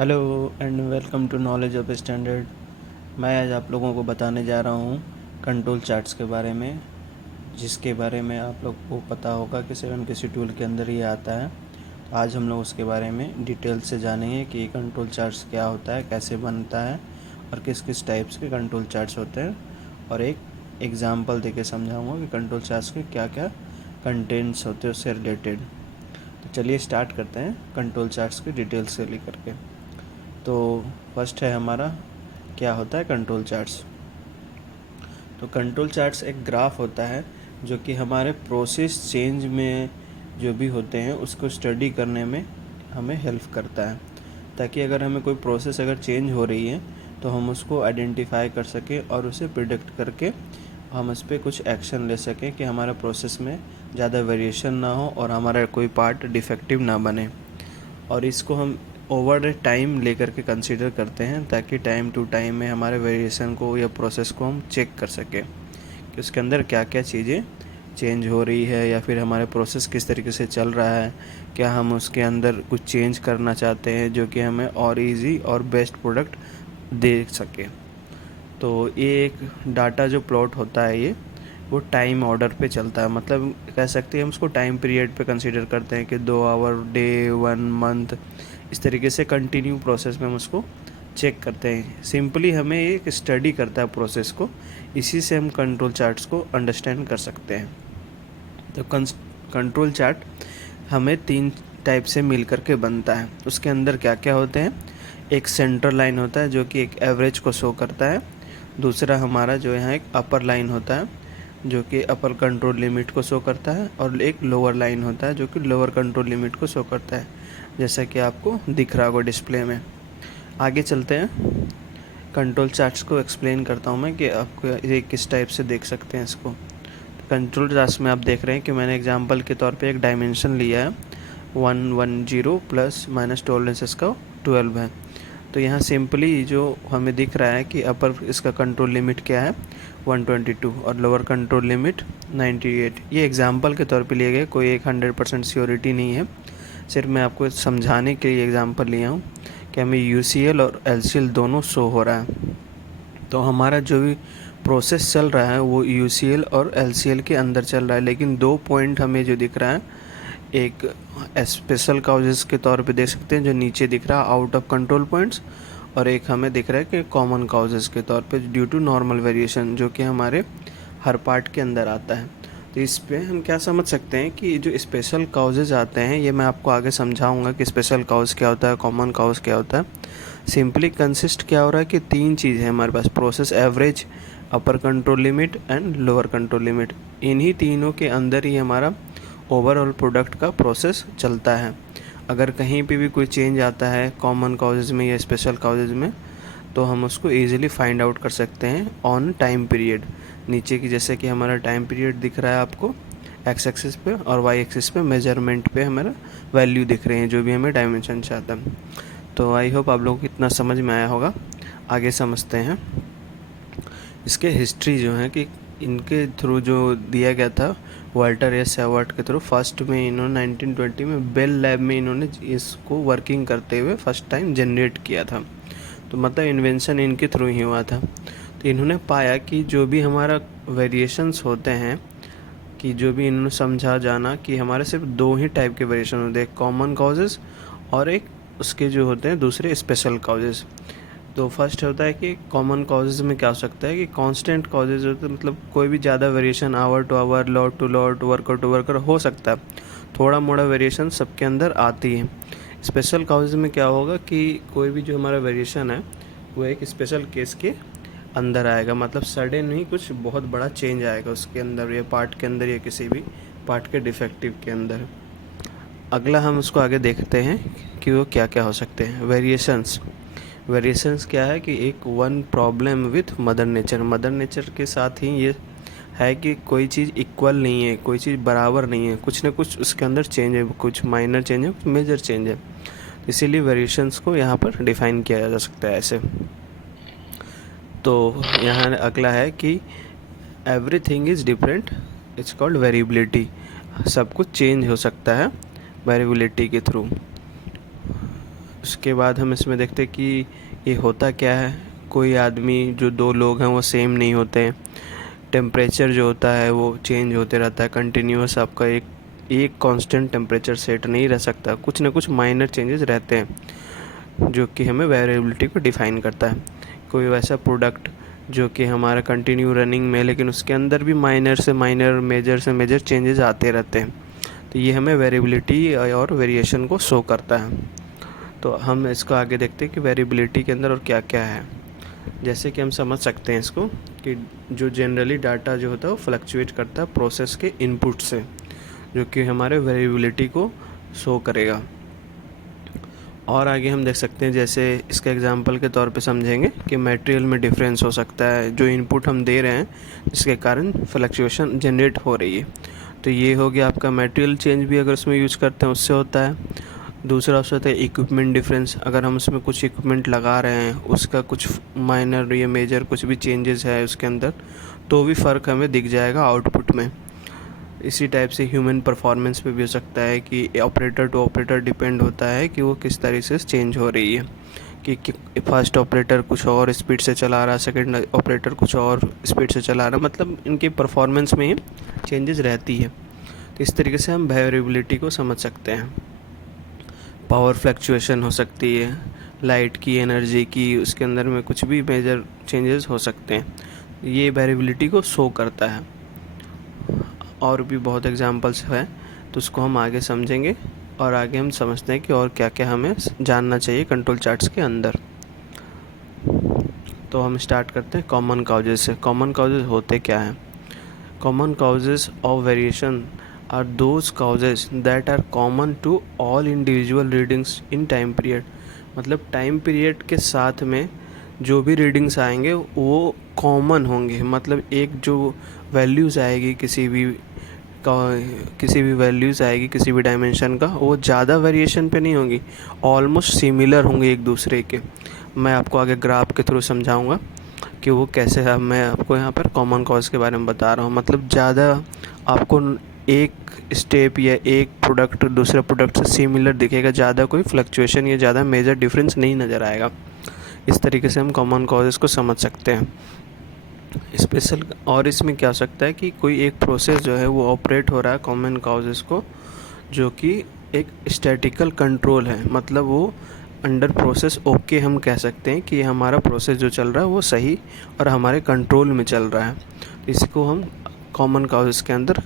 Hello and welcome to Knowledge of Standard. मैं आज आप लोगों को बताने जा रहा हूँ कंट्रोल चार्ट्स के बारे में, जिसके बारे में आप लोग को पता होगा कि 7 के शेड्यूल के अंदर ये आता है। तो आज हम लोग उसके बारे में डिटेल से जानेंगे कि कंट्रोल चार्ट्स क्या होता है, कैसे बनता है और किस किस टाइप्स के कंट्रोल चार्ट्स होते हैं, और एक एग्ज़ाम्पल देके समझाऊँगा कि कंट्रोल चार्ट्स के क्या क्या कंटेंट्स होते हैं उससे रिलेटेड। तो चलिए स्टार्ट करते हैं कंट्रोल चार्ट्स की डिटेल से लेकर के। तो फर्स्ट है हमारा, क्या होता है कंट्रोल चार्ट्स। तो कंट्रोल चार्ट्स एक ग्राफ होता है जो कि हमारे प्रोसेस चेंज में जो भी होते हैं उसको स्टडी करने में हमें हेल्प करता है, ताकि अगर हमें कोई प्रोसेस अगर चेंज हो रही है तो हम उसको आइडेंटिफाई कर सकें और उसे प्रिडिक्ट करके हम उस पर कुछ एक्शन ले सकें कि हमारा प्रोसेस में ज़्यादा वेरिएशन ना हो और हमारा कोई पार्ट डिफेक्टिव ना बने। और इसको हम ओवर टाइम लेकर के कंसीडर करते हैं, ताकि टाइम टू टाइम में हमारे वेरिएशन को या प्रोसेस को हम चेक कर सकें कि उसके अंदर क्या क्या चीज़ें चेंज हो रही है या फिर हमारे प्रोसेस किस तरीके से चल रहा है, क्या हम उसके अंदर कुछ चेंज करना चाहते हैं जो कि हमें और इजी और बेस्ट प्रोडक्ट दे सके। तो ये एक डाटा जो प्लॉट होता है ये वो टाइम ऑर्डर पे चलता है, मतलब कह सकते हैं हम उसको टाइम पीरियड पे कंसीडर करते हैं कि 2 आवर, डे, 1 मंथ, इस तरीके से कंटिन्यू प्रोसेस में हम उसको चेक करते हैं। सिंपली हमें एक स्टडी करता है प्रोसेस को, इसी से हम कंट्रोल चार्ट्स को अंडरस्टैंड कर सकते हैं। तो कंट्रोल चार्ट हमें 3 टाइप से मिल करके बनता है। उसके अंदर क्या क्या होते हैं, एक सेंटर लाइन होता है जो कि एक एवरेज को शो करता है। दूसरा हमारा जो यहाँ एक अपर लाइन होता है जो कि अपर कंट्रोल लिमिट को शो करता है, और एक लोअर लाइन होता है जो कि लोअर कंट्रोल लिमिट को शो करता है, जैसा कि आपको दिख रहा होगा डिस्प्ले में। आगे चलते हैं, कंट्रोल चार्ट्स को एक्सप्लेन करता हूँ मैं कि आपको ये किस टाइप से देख सकते हैं इसको। कंट्रोल चार्ट्स में आप देख रहे हैं कि मैंने एग्जांपल के तौर पे एक डायमेंशन लिया है 110 प्लस माइनस टॉलरेंसेस का 12 है। तो यहाँ सिंपली जो हमें दिख रहा है कि अपर इसका कंट्रोल लिमिट क्या है 122 और लोअर कंट्रोल लिमिट 98। ये एग्जांपल के तौर पे लिए गए, कोई एक 100% श्योरिटी नहीं है, सिर्फ मैं आपको समझाने के लिए एग्जांपल लिया हूँ कि हमें UCL और LCL दोनों शो हो रहा है। तो हमारा जो भी प्रोसेस चल रहा है वो UCL और LCL के अंदर चल रहा है, लेकिन 2 पॉइंट हमें जो दिख रहा है, एक स्पेशल काउजेस के तौर पे देख सकते हैं जो नीचे दिख रहा है आउट ऑफ कंट्रोल पॉइंट्स, और एक हमें दिख रहा है कि कॉमन काउजेस के तौर पे ड्यू टू नॉर्मल वेरिएशन जो कि हमारे हर पार्ट के अंदर आता है। तो इस पे हम क्या समझ सकते हैं कि जो स्पेशल काउजेज आते हैं, ये मैं आपको आगे समझाऊंगा कि स्पेशल काउज क्या होता है, कॉमन काउज क्या होता है। सिंपली कंसिस्ट क्या हो रहा है कि 3 चीज़ है हमारे पास, process average, upper control limit and lower control limit. इन्हीं तीनों के अंदर ही हमारा ओवरऑल प्रोडक्ट का प्रोसेस चलता है। अगर कहीं पे भी कोई चेंज आता है कॉमन काउजेज में या स्पेशल काउजेज में, तो हम उसको ईजिली फाइंड आउट कर सकते हैं ऑन टाइम पीरियड। नीचे की जैसे कि हमारा टाइम पीरियड दिख रहा है आपको एक्स एक्सिस पे, और वाई एक्सिस पे मेजरमेंट पे हमारा वैल्यू दिख रहे हैं जो भी हमें डायमेंशन चाहता है। तो आई होप आप लोगों को इतना समझ में आया होगा। आगे समझते हैं इसके हिस्ट्री जो है कि इनके थ्रू जो दिया गया था वाल्टर एस सेवर्ट के थ्रू। फर्स्ट में इन्होंने 1920 में बेल लैब में इन्होंने इसको वर्किंग करते हुए फर्स्ट टाइम जनरेट किया था। तो मतलब इन्वेंशन इनके थ्रू ही हुआ था। तो इन्होंने पाया कि जो भी हमारा वेरिएशंस होते हैं, कि जो भी इन्होंने समझा जाना कि हमारे सिर्फ 2 ही टाइप के वेरिएशन होते हैं, कॉमन काउजेस और एक उसके जो होते हैं दूसरे स्पेशल काउजेस। तो फर्स्ट होता है कि कॉमन काउजेज में क्या हो सकता है कि कांस्टेंट काउजेज होते हैं, मतलब कोई भी ज़्यादा variation hour to hour, lot to lot, worker to worker हो सकता है, थोड़ा मोड़ा वेरिएशन सबके अंदर आती है। स्पेशल काउजेज में क्या होगा कि कोई भी जो हमारा वेरिएशन है वो एक स्पेशल केस के अंदर आएगा, मतलब सडन ही कुछ बहुत बड़ा चेंज आएगा उसके अंदर या पार्ट के अंदर या किसी भी पार्ट के डिफेक्टिव के अंदर। अगला हम उसको आगे देखते हैं कि वो क्या क्या हो सकते हैं वेरिएशंस। वेरिएशंस क्या है कि एक one problem with mother nature, mother nature के साथ ही ये है कि कोई चीज़ इक्वल नहीं है, कोई चीज़ बराबर नहीं है, कुछ ना कुछ उसके अंदर चेंज है, कुछ माइनर चेंज है, कुछ मेजर चेंज है। इसीलिए वेरिएशंस को यहाँ पर डिफाइन किया जा सकता है ऐसे। तो यहाँ अगला है कि everything is different, it's called variability. सब कुछ चेंज हो सकता है वेरिएबिलिटी के थ्रू। उसके बाद हम इसमें देखते हैं कि ये होता क्या है। कोई आदमी, जो दो लोग हैं वो सेम नहीं होते हैं। टेम्परेचर जो होता है वो चेंज होते रहता है कंटिन्यूस। आपका एक कांस्टेंट टेम्परेचर सेट नहीं रह सकता, कुछ ना कुछ माइनर चेंजेस रहते हैं जो कि हमें वेरिएबिलिटी को डिफ़ाइन करता है। कोई वैसा प्रोडक्ट जो कि हमारा कंटिन्यू रनिंग में, लेकिन उसके अंदर भी माइनर से माइनर, मेजर से मेजर चेंजेस आते रहते हैं, तो ये हमें वेरिएबिलिटी और वेरिएशन को शो करता है। तो हम इसको आगे देखते हैं कि वेरिएबिलिटी के अंदर और क्या क्या है। जैसे कि हम समझ सकते हैं इसको कि जो जनरली डाटा जो होता है वो फ्लक्चुएट करता है प्रोसेस के इनपुट से, जो कि हमारे वेरिएबिलिटी को शो करेगा। और आगे हम देख सकते हैं, जैसे इसका एग्जांपल के तौर पे समझेंगे कि मटेरियल में डिफरेंस हो सकता है, जो इनपुट हम दे रहे हैं जिसके कारण फ्लक्चुएशन जनरेट हो रही है। तो ये हो गया आपका मटेरियल चेंज भी अगर उसमें यूज करते हैं उससे होता है। दूसरा उससे होता है इक्विपमेंट डिफरेंस। अगर हम उसमें कुछ इक्विपमेंट लगा रहे हैं, उसका कुछ माइनर या मेजर कुछ भी चेंजेस है उसके अंदर, तो भी फ़र्क हमें दिख जाएगा आउटपुट में। इसी टाइप से ह्यूमन परफॉर्मेंस पे भी हो सकता है कि ऑपरेटर टू ऑपरेटर डिपेंड होता है कि वो किस तरह से चेंज हो रही है, कि फर्स्ट ऑपरेटर कुछ और स्पीड से चला रहा है, सेकंड ऑपरेटर कुछ और स्पीड से चला रहा है, मतलब इनके परफॉर्मेंस में ही चेंजेस रहती है। तो इस तरीके से हम वेरिएबिलिटी को समझ सकते हैं। पावर फ्लक्चुएशन हो सकती है, लाइट की, एनर्जी की, उसके अंदर में कुछ भी मेजर चेंजेस हो सकते हैं, ये वेरिएबिलिटी को शो करता है। और भी बहुत एग्जांपल्स हैं, तो उसको हम आगे समझेंगे और आगे हम समझते हैं कि और क्या क्या हमें जानना चाहिए कंट्रोल चार्ट्स के अंदर। तो हम स्टार्ट करते हैं कॉमन काउजेस से। कॉमन काउजेस होते क्या हैं? Common causes of variation are those causes that are common to all individual readings in time period. मतलब टाइम पीरियड के साथ में जो भी रीडिंग्स आएंगे वो कॉमन होंगे। मतलब एक जो वैल्यूज़ आएगी किसी भी वैल्यूज़ आएगी किसी भी डायमेंशन का, वो ज़्यादा वेरिएशन पे नहीं होंगी, ऑलमोस्ट सिमिलर होंगे एक दूसरे के। मैं आपको आगे ग्राफ के थ्रू समझाऊंगा कि वो कैसे है। मैं आपको यहाँ पर कॉमन कॉज के बारे में बता रहा हूँ। मतलब ज़्यादा आपको एक स्टेप या एक प्रोडक्ट दूसरे प्रोडक्ट से सिमिलर दिखेगा, ज़्यादा कोई फ्लक्चुएशन या ज़्यादा मेजर डिफरेंस नहीं नज़र आएगा। इस तरीके से हम कॉमन कॉजेज़ को समझ सकते हैं। स्पेशल और इसमें क्या हो सकता है कि कोई एक प्रोसेस जो है वो ऑपरेट हो रहा है कॉमन कॉजेज़ को, जो कि एक स्टैटिकल कंट्रोल है। मतलब वो अंडर प्रोसेस ओके हम कह सकते हैं कि हमारा प्रोसेस जो चल रहा है वो सही और हमारे कंट्रोल में चल रहा है। तो इसको हम कॉमन कॉजेज़ के अंदर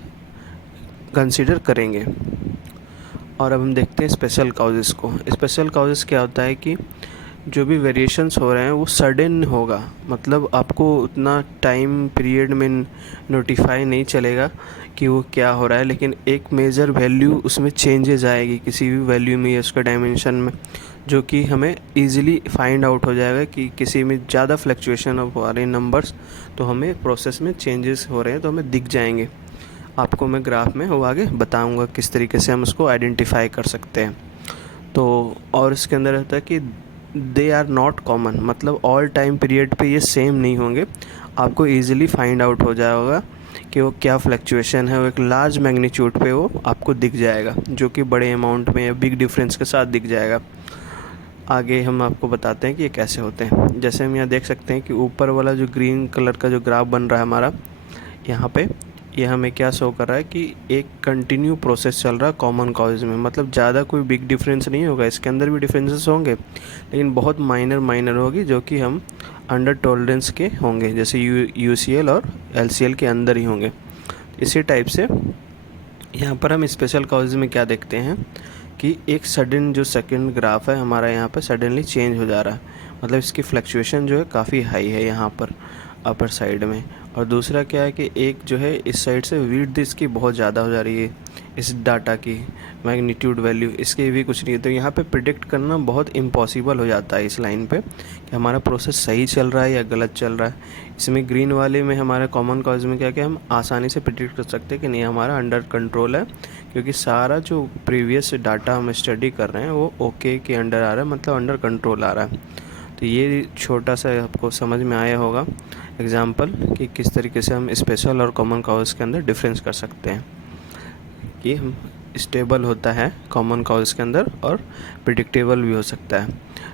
कंसीडर करेंगे। और अब हम देखते हैं स्पेशल कॉजेज़ को। स्पेशल कॉजेज़ क्या होता है कि जो भी वेरिएशंस हो रहे हैं वो सडन होगा। मतलब आपको उतना टाइम पीरियड में नोटिफाई नहीं चलेगा कि वो क्या हो रहा है, लेकिन एक मेजर वैल्यू उसमें चेंजेस आएगी किसी भी वैल्यू में या उसका डायमेंशन में, जो कि हमें इजीली फाइंड आउट हो जाएगा कि किसी में ज़्यादा फ्लक्चुएशन हो रहे हैं नंबर्स, तो हमें प्रोसेस में चेंजेस हो रहे हैं तो हमें दिख जाएंगे। आपको मैं ग्राफ में वो आगे बताऊँगा किस तरीके से हम उसको आइडेंटिफाई कर सकते हैं। तो और इसके अंदर रहता है कि दे आर नॉट कॉमन। मतलब ऑल टाइम पीरियड पे ये सेम नहीं होंगे। आपको इजीली फाइंड आउट हो जाएगा कि वो क्या फ्लक्चुएशन है। वो एक लार्ज मैग्नीट्यूड पे वो आपको दिख जाएगा, जो कि बड़े अमाउंट में या बिग डिफरेंस के साथ दिख जाएगा। आगे हम आपको बताते हैं कि ये कैसे होते हैं। जैसे हम यहाँ देख सकते हैं कि ऊपर वाला जो ग्रीन कलर का जो ग्राफ बन रहा है हमारा, यहाँ पे ये हमें क्या शो कर रहा है कि एक कंटिन्यू प्रोसेस चल रहा है कॉमन कॉज में। मतलब ज़्यादा कोई बिग डिफरेंस नहीं होगा, इसके अंदर भी डिफरेंसेस होंगे लेकिन बहुत माइनर होगी, जो कि हम अंडर टॉलरेंस के होंगे, जैसे यूसीएल और एलसीएल के अंदर ही होंगे। इसी टाइप से यहाँ पर हम स्पेशल कॉज में क्या देखते हैं कि एक सडन जो सेकंड ग्राफ है हमारा यहाँ पर सडनली चेंज हो जा रहा है। मतलब इसकी फ्लक्चुएशन जो है काफ़ी हाई है यहाँ पर अपर साइड में। और दूसरा क्या है कि एक जो है इस साइड से विड्थ इसकी बहुत ज़्यादा हो जा रही है, इस डाटा की मैग्नीट्यूड वैल्यू इसके भी कुछ नहीं है। तो यहाँ पे प्रिडिक्ट करना बहुत इम्पॉसिबल हो जाता है इस लाइन पे कि हमारा प्रोसेस सही चल रहा है या गलत चल रहा है। इसमें ग्रीन वाले में हमारा कॉमन कॉज में क्या क्या हम आसानी से प्रिडिक्ट कर सकते हैं कि नहीं हमारा अंडर कंट्रोल है, क्योंकि सारा जो प्रीवियस डाटा हम स्टडी कर रहे हैं वो ओके के अंडर आ रहा है, मतलब अंडर कंट्रोल आ रहा है। तो ये छोटा सा आपको समझ में आया होगा एग्जाम्पल कि किस तरीके से हम स्पेशल और कॉमन कॉज के अंदर डिफरेंस कर सकते हैं। कि हम स्टेबल होता है कॉमन काउज़ के अंदर और प्रिडिक्टेबल भी हो सकता है,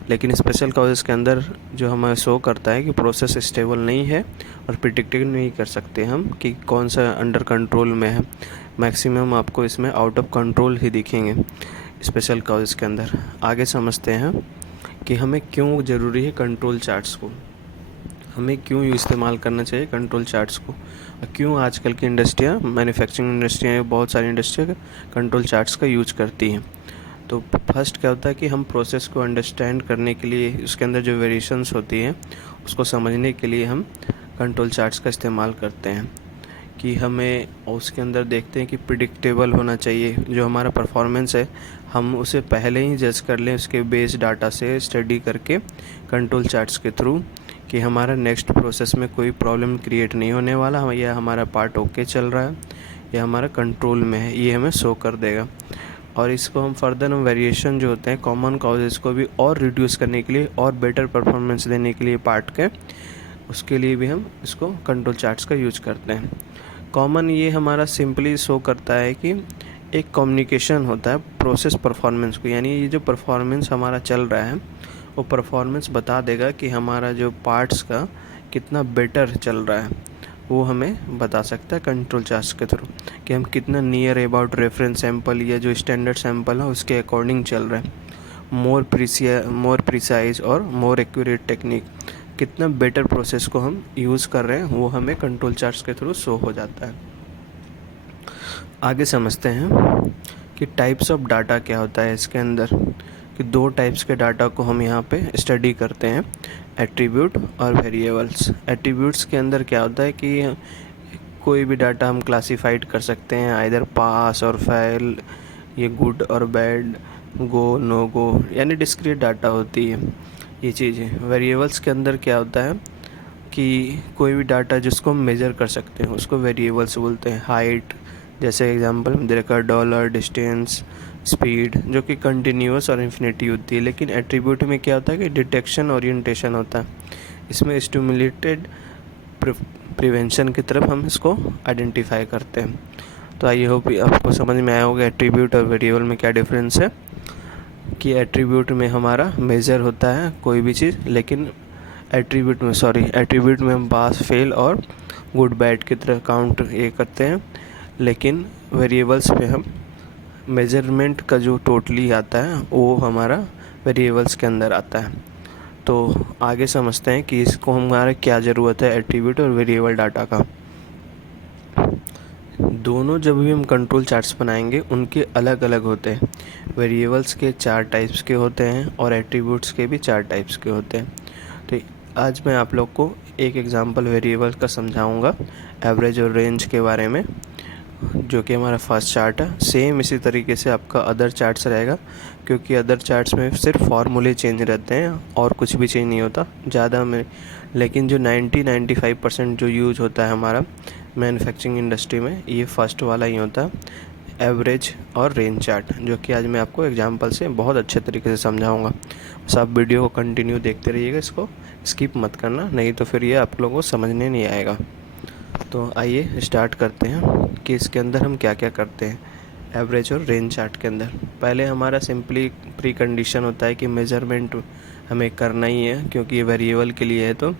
लेकिन स्पेशल काउज़ के अंदर जो हमें शो करता है कि प्रोसेस स्टेबल नहीं है और प्रिडिक्टेबल नहीं कर सकते हम कि कौन सा अंडर कंट्रोल में है। मैक्सिमम आपको इसमें आउट ऑफ कंट्रोल ही दिखेंगे स्पेशल काउज़ के अंदर। आगे समझते हैं कि हमें क्यों ज़रूरी है कंट्रोल चार्ट्स को, हमें क्यों इस्तेमाल करना चाहिए कंट्रोल चार्ट्स को, और क्यों आजकल की इंडस्ट्रियाँ, मैन्युफैक्चरिंग इंडस्ट्रियाँ, बहुत सारी इंडस्ट्रियाँ कंट्रोल चार्ट्स का यूज करती हैं। तो फर्स्ट क्या होता है कि हम प्रोसेस को अंडरस्टैंड करने के लिए, उसके अंदर जो वेरिएशंस होती हैं उसको समझने के लिए हम कंट्रोल चार्ट्स का इस्तेमाल करते हैं। कि हमें उसके अंदर देखते हैं कि प्रिडिक्टेबल होना चाहिए, जो हमारा परफॉर्मेंस है हम उसे पहले ही जज कर लें उसके बेस डाटा से स्टडी करके कंट्रोल चार्ट्स के थ्रू, कि हमारा नेक्स्ट प्रोसेस में कोई प्रॉब्लम क्रिएट नहीं होने वाला, या हमारा पार्ट ओके चल रहा है या हमारा कंट्रोल में है, ये हमें शो कर देगा। और इसको हम फर्दर वेरिएशन जो होते हैं कॉमन काउजेस को भी और रिड्यूस करने के लिए और बेटर परफॉर्मेंस देने के लिए पार्ट के, उसके लिए भी हम इसको कंट्रोल चार्ट्स का यूज करते हैं। कॉमन ये हमारा सिंपली शो करता है कि एक कम्युनिकेशन होता है प्रोसेस परफॉर्मेंस को, यानी ये जो परफॉर्मेंस हमारा चल रहा है वो परफॉर्मेंस बता देगा कि हमारा जो पार्ट्स का कितना बेटर चल रहा है, वो हमें बता सकता है कंट्रोल चार्ट्स के थ्रू, कि हम कितना नियर अबाउट रेफरेंस सैंपल या जो स्टैंडर्ड सैंपल है उसके अकॉर्डिंग चल रहे हैं। मोर प्रिसाइज और मोर एक्यूरेट टेक्निक, कितना बेटर प्रोसेस को हम यूज़ कर रहे हैं वो हमें कंट्रोल चार्ट्स के थ्रू शो हो जाता है। आगे समझते हैं कि टाइप्स ऑफ डाटा क्या होता है इसके अंदर, कि दो टाइप्स के डाटा को हम यहाँ पे स्टडी करते हैं, एट्रीब्यूट और वेरिएबल्स। एट्रीब्यूट्स के अंदर क्या होता है कि कोई भी डाटा हम क्लासिफाइड कर सकते हैं, आइदर पास और फेल, ये गुड और बैड, गो नो गो, यानी डिस्क्रीट डाटा होती है ये चीज़ें। वेरिएबल्स के अंदर क्या होता है कि कोई भी डाटा जिसको हम मेज़र कर सकते हैं उसको वेरिएबल्स बोलते हैं। हाइट जैसे एग्जांपल में दे रखा डॉलर, डिस्टेंस, स्पीड, जो कि कंटिन्यूअस और इन्फिनिटी होती है। लेकिन एट्रीब्यूट में क्या होता है कि डिटेक्शन ओरिएंटेशन होता है, इसमें स्टिमुलेटेड प्रिवेंशन की तरफ हम इसको आइडेंटिफाई करते हैं। तो आई होप आपको समझ में आया होगा एट्रीब्यूट और वेरिएबल में क्या डिफरेंस है। कि एट्रीब्यूट में हमारा मेज़र होता है कोई भी चीज़, लेकिन एट्रीब्यूट में हम पास, फेल और गुड बैड की तरह काउंट ये करते हैं, लेकिन वेरिएबल्स पे हम मेजरमेंट का जो टोटली आता है वो हमारा वेरिएबल्स के अंदर आता है। तो आगे समझते हैं कि इसको हमारा क्या ज़रूरत है एट्रीब्यूट और वेरिएबल डाटा का। दोनों जब भी हम कंट्रोल चार्ट्स बनाएंगे उनके अलग अलग होते हैं। वेरिएबल्स के 4 टाइप्स के होते हैं और एट्रीब्यूट्स के भी 4 टाइप्स के होते हैं। तो आज मैं आप लोग को एक एग्जांपल वेरिएबल का समझाऊंगा, एवरेज और रेंज के बारे में, जो कि हमारा फर्स्ट चार्ट है। सेम इसी तरीके से आपका अदर चार्ट्स रहेगा, क्योंकि अदर चार्ट्स में सिर्फ फार्मूले चेंज रहते हैं और कुछ भी चेंज नहीं होता ज़्यादा में। लेकिन जो 90-95% जो यूज होता है हमारा मैन्युफैक्चरिंग इंडस्ट्री में, ये फर्स्ट वाला ही होता है, एवरेज और रेंज चार्ट, जो कि आज मैं आपको एग्जांपल से बहुत अच्छे तरीके से समझाऊंगा। बस आप वीडियो को कंटिन्यू देखते रहिएगा, इसको स्किप मत करना, नहीं तो फिर ये आप लोगों को समझने नहीं आएगा। तो आइए स्टार्ट करते हैं कि इसके अंदर हम क्या क्या करते हैं एवरेज और रेंज चार्ट के अंदर। पहले हमारा सिंपली प्री कंडीशन होता है कि मेज़रमेंट हमें करना ही है, क्योंकि ये वेरिएबल के लिए है। तो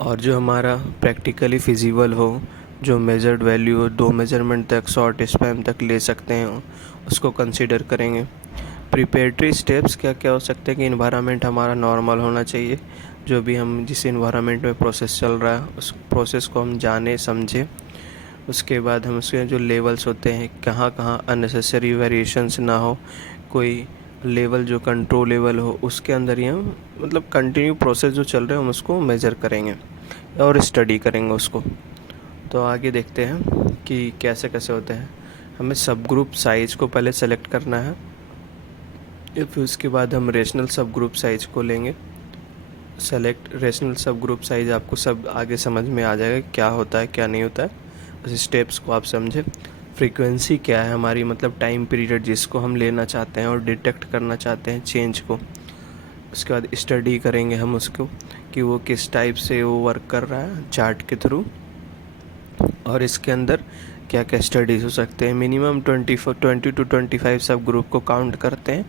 और जो हमारा प्रैक्टिकली फिजिबल हो, जो मेजर्ड वैल्यू हो, 2 मेजरमेंट तक, शॉर्ट स्पैन तक ले सकते हैं, उसको कंसीडर करेंगे। प्रिपरेटरी स्टेप्स क्या क्या हो सकते हैं कि इन्वायरमेंट हमारा नॉर्मल होना चाहिए, जो भी हम जिस इन्वायरमेंट में प्रोसेस चल रहा है उस प्रोसेस को हम जाने समझें। उसके बाद हम उसके जो लेवल्स होते हैं, कहाँ कहाँ अननेसेसरी वेरिएशंस ना हो, कोई लेवल जो कंट्रोल लेवल हो उसके अंदर ही हम मतलब कंटिन्यू प्रोसेस जो चल रहे हैं हम उसको मेज़र करेंगे और स्टडी करेंगे उसको। तो आगे देखते हैं कि कैसे कैसे होते हैं। हमें सब ग्रुप साइज़ को पहले सेलेक्ट करना है, फिर उसके बाद हम रेशनल सब ग्रुप साइज़ को लेंगे। सेलेक्ट रेशनल सब ग्रुप साइज़, आपको सब आगे समझ में आ जाएगा क्या होता है क्या नहीं होता है, उस स्टेप्स को आप समझें। फ्रीक्वेंसी क्या है हमारी, मतलब टाइम पीरियड जिसको हम लेना चाहते हैं और डिटेक्ट करना चाहते हैं चेंज को। उसके बाद स्टडी करेंगे हम उसको कि वो किस टाइप से वो वर्क कर रहा है चार्ट के थ्रू। और इसके अंदर क्या क्या स्टडीज़ हो सकते हैं। मिनिमम 20 to 25 सब ग्रुप को काउंट करते हैं,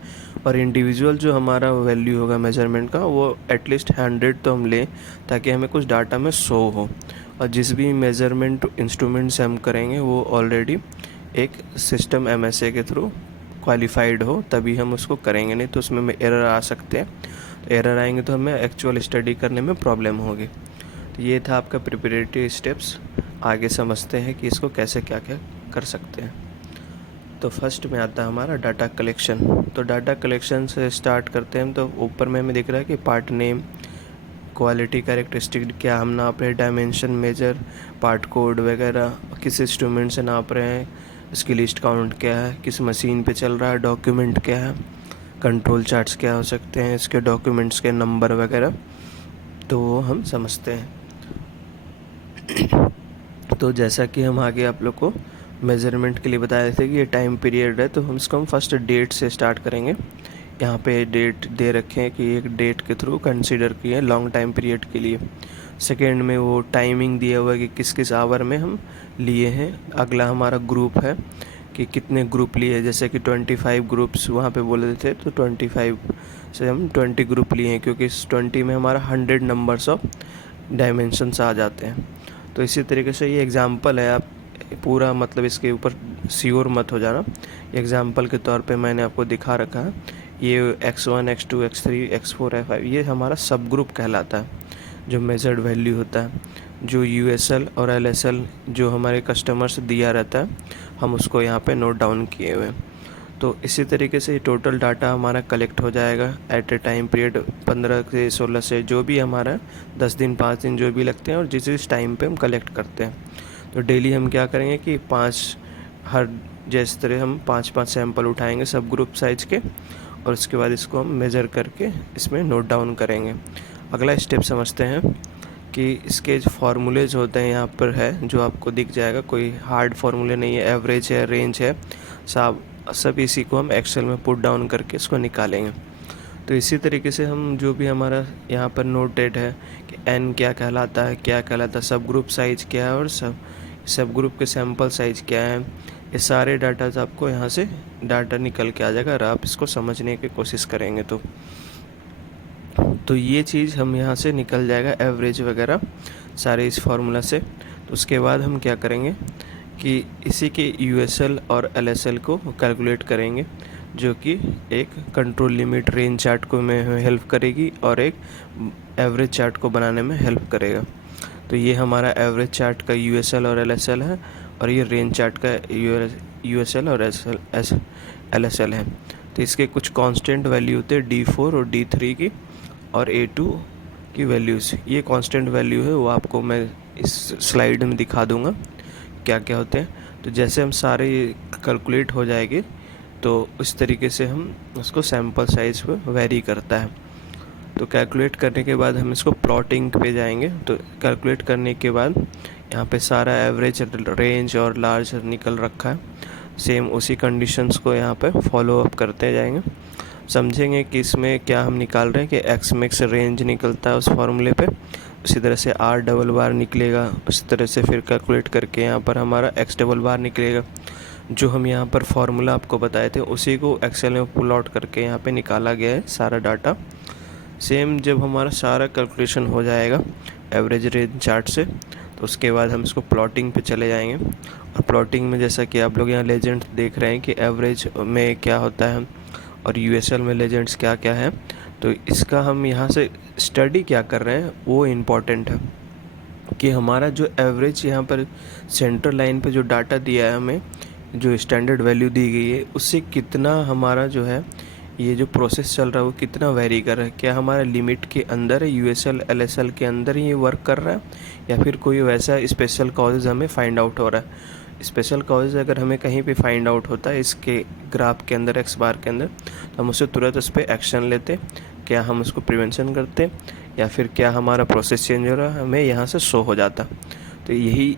और इंडिविजुअल जो हमारा वैल्यू होगा मेजरमेंट का वो एटलीस्ट 100 तो हम लें, ताकि हमें कुछ डाटा में शो हो। और जिस भी मेजरमेंट इंस्ट्रूमेंट से हम करेंगे वो ऑलरेडी एक सिस्टम MSA के थ्रू क्वालिफाइड हो, तभी हम उसको करेंगे, नहीं तो उसमें एरर आ सकते हैं। तो एरर आएंगे तो हमें एक्चुअल स्टडी करने में प्रॉब्लम होगी। तो ये था आपका प्रिपरेटरी स्टेप्स। आगे समझते हैं कि इसको कैसे क्या क्या कर सकते हैं। तो फर्स्ट में आता है हमारा डाटा कलेक्शन। तो डाटा कलेक्शन से स्टार्ट करते हैं। तो ऊपर में हमें दिख रहा है कि पार्ट नेम, क्वालिटी कैरेक्टरिस्टिक क्या हम नाप रहे हैं, डायमेंशन मेजर, पार्ट कोड वगैरह, किस इंस्ट्रूमेंट से नाप रहे हैं, इसकी लिस्ट काउंट क्या है, किस मशीन पे चल रहा है, डॉक्यूमेंट क्या है, कंट्रोल चार्ट्स क्या हो सकते हैं, इसके डॉक्यूमेंट्स के नंबर वगैरह, तो वो हम समझते हैं। तो जैसा कि हम आगे आप लोग को मेज़रमेंट के लिए बताए थे कि ये टाइम पीरियड है, तो हम इसको हम फर्स्ट डेट से स्टार्ट करेंगे। यहाँ पे डेट दे रखे हैं कि एक डेट के थ्रू कंसीडर किए लॉन्ग टाइम पीरियड के लिए। सेकेंड में वो टाइमिंग दिया हुआ है कि किस किस आवर में हम लिए हैं। अगला हमारा ग्रुप है कि कितने ग्रुप लिए, जैसे कि 25 ग्रुप्स वहाँ पे बोले थे, तो 25 से हम 20 ग्रुप लिए हैं, क्योंकि इस 20 में हमारा 100 नंबर्स ऑफ डायमेंशंस आ जाते हैं। तो इसी तरीके से ये एग्ज़ाम्पल है, आप पूरा मतलब इसके ऊपर श्योर मत हो जाना। एग्ज़ाम्पल के तौर पे मैंने आपको दिखा रखा है। ये X1, X2, X3, X4, X5 ये हमारा सब ग्रुप कहलाता है, जो मेजर्ड वैल्यू होता है। जो USL और LSL जो हमारे कस्टमर से दिया रहता है, हम उसको यहाँ पे नोट डाउन किए हुए हैं। तो इसी तरीके से टोटल डाटा हमारा कलेक्ट हो जाएगा एट ए टाइम पीरियड 15 से 16 से, जो भी हमारा 10 दिन 5 दिन जो भी लगते हैं, और जिस जिस टाइम पे हम कलेक्ट करते हैं। तो डेली हम क्या करेंगे कि हर जिस तरह हम 5-5 सैंपल उठाएंगे सब ग्रुप साइज़ के, और उसके बाद इसको हम मेज़र करके इसमें नोट डाउन करेंगे। अगला स्टेप समझते हैं कि इसके जो फार्मूलेज होते हैं यहाँ पर है, जो आपको दिख जाएगा। कोई हार्ड फार्मूले नहीं है, एवरेज है, रेंज है, सब इसी को हम एक्सेल में पुट डाउन करके इसको निकालेंगे। तो इसी तरीके से हम जो भी हमारा यहाँ पर नोटेड है कि N क्या कहलाता है, क्या कहलाता है, सब ग्रुप साइज़ क्या है, और सब ग्रुप के सैंपल साइज़ क्या है, ये सारे डाटा आपको यहाँ से डाटा निकल के आ जाएगा, और आप इसको समझने की कोशिश करेंगे तो ये चीज़ हम यहाँ से निकल जाएगा, एवरेज वगैरह सारे इस फार्मूला से। तो उसके बाद हम क्या करेंगे कि इसी के USL और LSL को कैलकुलेट करेंगे, जो कि एक कंट्रोल लिमिट रेंज चार्ट को में हेल्प करेगी और एक एवरेज चार्ट को बनाने में हेल्प करेगा। तो ये हमारा एवरेज चार्ट का USL और LSL है, और ये रेंज चार्ट का USL और LSL है। तो इसके कुछ कांस्टेंट वैल्यू होते हैं D4 और D3 की, और A2 की वैल्यूज़। ये कांस्टेंट वैल्यू है, वो आपको मैं इस स्लाइड में दिखा दूंगा क्या क्या होते हैं। तो जैसे हम सारे कैलकुलेट हो जाएंगे, तो इस तरीके से हम उसको सैम्पल साइज़ पे वेरी करता है। तो कैलकुलेट करने के बाद हम इसको प्लॉटिंग पे जाएंगे। तो कैलकुलेट करने के बाद यहाँ पे सारा एवरेज, रेंज और लार्ज निकल रखा है। सेम उसी कंडीशंस को यहाँ पे फॉलो अप करते जाएंगे। समझेंगे कि इसमें क्या हम निकाल रहे हैं कि एक्स मिक्स रेंज निकलता है उस फार्मूले पे, उसी तरह से R डबल बार निकलेगा, उसी तरह से फिर कैलकुलेट करके यहाँ पर हमारा X डबल बार निकलेगा। जो हम यहाँ पर फार्मूला आपको बताए थे उसी को एक्सेल में पुल आउट करके यहाँ पे निकाला गया है सारा डाटा। सेम जब हमारा सारा कैलकुलेशन हो जाएगा एवरेज रेंज चार्ट से, तो उसके बाद हम इसको प्लॉटिंग पे चले जाएंगे। और प्लॉटिंग में जैसा कि आप लोग यहाँ लेजेंड देख रहे हैं कि एवरेज में क्या होता है और USL में लेजेंड्स क्या क्या है, तो इसका हम यहाँ से स्टडी क्या कर रहे हैं वो इम्पॉर्टेंट है कि हमारा जो एवरेज यहाँ पर सेंटर लाइन पे जो डाटा दिया है हमें, जो स्टैंडर्ड वैल्यू दी गई है, उससे कितना हमारा जो है ये जो प्रोसेस चल रहा है वो कितना वेरी कर रहा है। क्या हमारा लिमिट के अंदर है, USL LSL के अंदर ही ये वर्क कर रहा है, या फिर कोई वैसा स्पेशल कॉजेज़ हमें फाइंड आउट हो रहा है। स्पेशल कॉजेज़ अगर हमें कहीं पे फाइंड आउट होता है इसके ग्राफ के अंदर, X बार के अंदर, तो हम उससे तुरंत उस पर एक्शन लेते। क्या हम उसको प्रिवेंशन करते, या फिर क्या हमारा प्रोसेस चेंज हो रहा है, हमें यहाँ से शो हो जाता। तो यही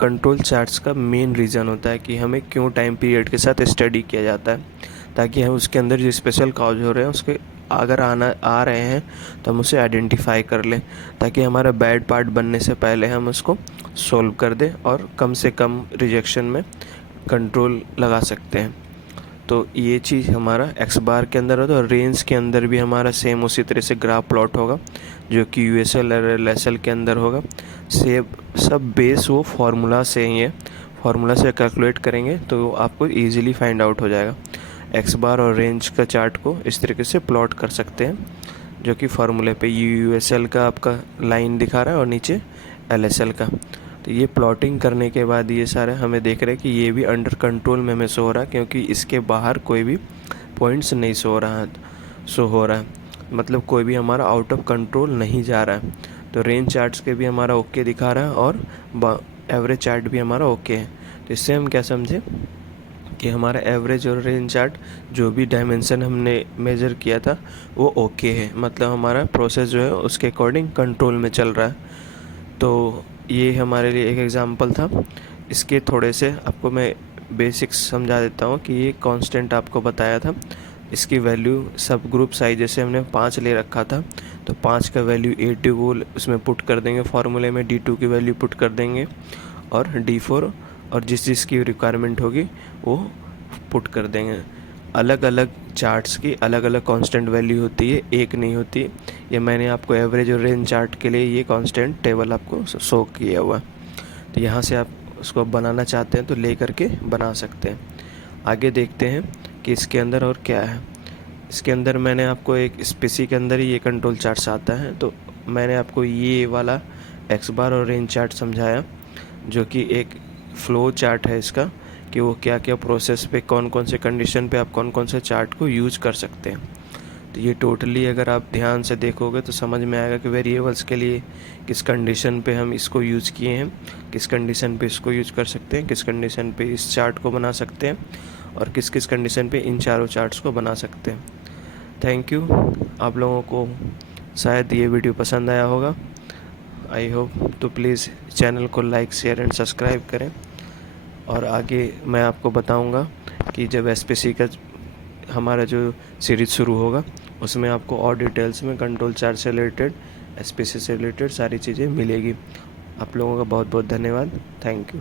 कंट्रोल चार्ट्स का मेन रीज़न होता है कि हमें क्यों टाइम पीरियड के साथ स्टडी किया जाता है, ताकि हम उसके अंदर जो स्पेशल कॉज हो रहे हैं उसके अगर आ रहे हैं तो हम उसे आइडेंटिफाई कर लें, ताकि हमारा बैड पार्ट बनने से पहले हम उसको सोल्व कर दें और कम से कम रिजेक्शन में कंट्रोल लगा सकते हैं। तो ये चीज़ हमारा एक्स बार के अंदर होता है, और रेंज के अंदर भी हमारा सेम उसी तरह से ग्राफ प्लॉट होगा जो कि यूएसएल और एलएसएल के अंदर होगा। सब बेस वो फार्मूला से ही है, फार्मूला से कैलकुलेट करेंगे तो आपको इजीली फाइंड आउट हो जाएगा। एक्स बार और रेंज का चार्ट को इस तरीके से प्लॉट कर सकते हैं, जो कि फार्मूले पे यूएसएल का आपका लाइन दिखा रहा है और नीचे एलएसएल का। तो ये प्लॉटिंग करने के बाद ये सारे हमें देख रहे हैं कि ये भी अंडर कंट्रोल में हमें शो हो रहा है, क्योंकि इसके बाहर कोई भी पॉइंट्स नहीं शो हो रहा है, मतलब कोई भी हमारा आउट ऑफ कंट्रोल नहीं जा रहा है। तो रेंज चार्ट्स के भी हमारा ओके दिखा रहा है और एवरेज चार्ट भी हमारा ओके है। तो इससे हम क्या समझे कि हमारा एवरेज और रेंज चार्ट जो भी डायमेंशन हमने मेज़र किया था वो ओके है, मतलब हमारा प्रोसेस जो है उसके अकॉर्डिंग कंट्रोल में चल रहा है। तो ये हमारे लिए एक एग्ज़ाम्पल था। इसके थोड़े से आपको मैं बेसिक्स समझा देता हूँ कि ये कांस्टेंट आपको बताया था, इसकी वैल्यू सब ग्रुप साइज जैसे हमने 5 ले रखा था, तो 5 का वैल्यू A2 को उसमें पुट कर देंगे फार्मूले में, D2 की वैल्यू पुट कर देंगे और D4 और जिस की रिक्वायरमेंट होगी वो पुट कर देंगे। अलग अलग चार्ट्स की अलग अलग कांस्टेंट वैल्यू होती है, एक नहीं होती। ये मैंने आपको एवरेज और रेंज चार्ट के लिए ये कांस्टेंट टेबल आपको शो किया हुआ। तो यहाँ से आप उसको बनाना चाहते हैं तो ले करके बना सकते हैं। आगे देखते हैं कि इसके अंदर और क्या है। इसके अंदर मैंने आपको एक स्पेसी के अंदर ही ये कंट्रोल चार्ट्स आता है, तो मैंने आपको ये वाला एक्स बार और रेंज चार्ट समझाया, जो कि एक फ्लो चार्ट है इसका, कि वो क्या क्या प्रोसेस पे कौन कौन से कंडीशन पे आप कौन कौन से चार्ट को यूज़ कर सकते हैं। तो ये टोटली अगर आप ध्यान से देखोगे तो समझ में आएगा कि वेरिएबल्स के लिए किस कंडीशन पे हम इसको यूज़ किए हैं, किस कंडीशन पे इसको यूज़ कर सकते हैं, किस कंडीशन पे इस चार्ट को बना सकते हैं और किस किस कंडीशन पे इन चारों चार्ट्स को बना सकते हैं। Thank you. आप लोगों को शायद ये वीडियो पसंद आया होगा, आई होप। तो प्लीज़ चैनल को लाइक शेयर एंड सब्सक्राइब करें, और आगे मैं आपको बताऊंगा कि जब एसपीसी का हमारा जो सीरीज़ शुरू होगा उसमें आपको और डिटेल्स में कंट्रोल चार्ट से रिलेटेड, एसपीसी से रिलेटेड सारी चीज़ें मिलेगी। आप लोगों का बहुत बहुत धन्यवाद। Thank you.